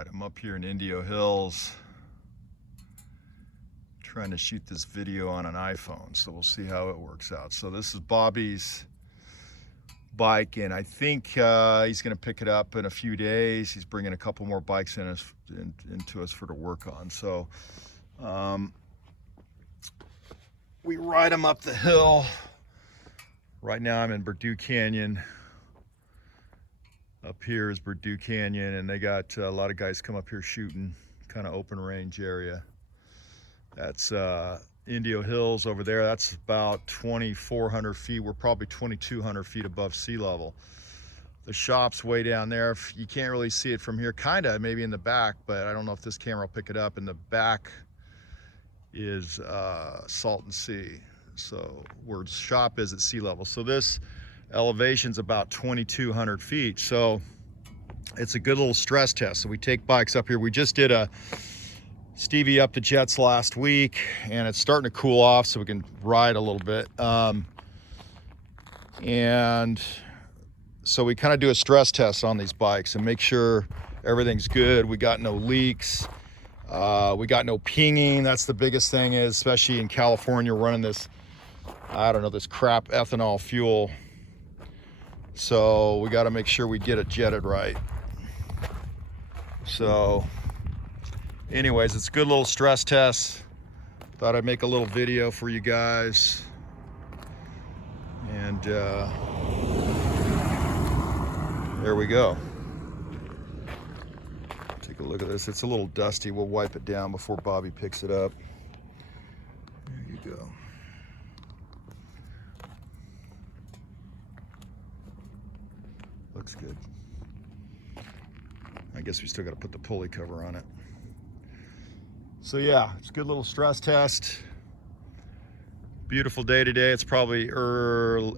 right, I'm up here in Indio Hills trying to shoot this video on an iPhone, so we'll see how it works out. So this is Bobby's bike, and I think he's going to pick it up in a few days. He's bringing a couple more bikes into us for to work on. So we ride him up the hill. Right now I'm in Berdoo Canyon. Up here is Berdoo Canyon, and they got a lot of guys come up here shooting, kind of open range area. That's Indio Hills over there. That's about 2,400 feet. We're probably 2,200 feet above sea level. The shop's way down there. You can't really see it from here, kind of maybe in the back, but I don't know if this camera will pick it up. In the back is Salton Sea, so where the shop is at sea level. So this elevation's about 2,200 feet. So it's a good little stress test. So we take bikes up here. We just did a Stevie up the jets last week, and it's starting to cool off so we can ride a little bit. And so we kind of do a stress test on these bikes and make sure everything's good. We got no leaks. We got no pinging. That's the biggest thing, is especially in California running this, I don't know, this crap ethanol fuel. So we got to make sure we get it jetted right. So anyways, it's a good little stress test. Thought I'd make a little video for you guys. And there we go. Take a look at this. It's a little dusty. We'll wipe it down before Bobby picks it up. There you go. Looks good. I guess we still got to put the pulley cover on it. So yeah, it's a good little stress test. Beautiful day today. It's probably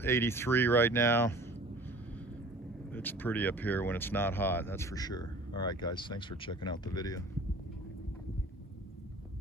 83 right now. It's pretty up here when it's not hot, that's for sure. All right, guys, thanks for checking out the video.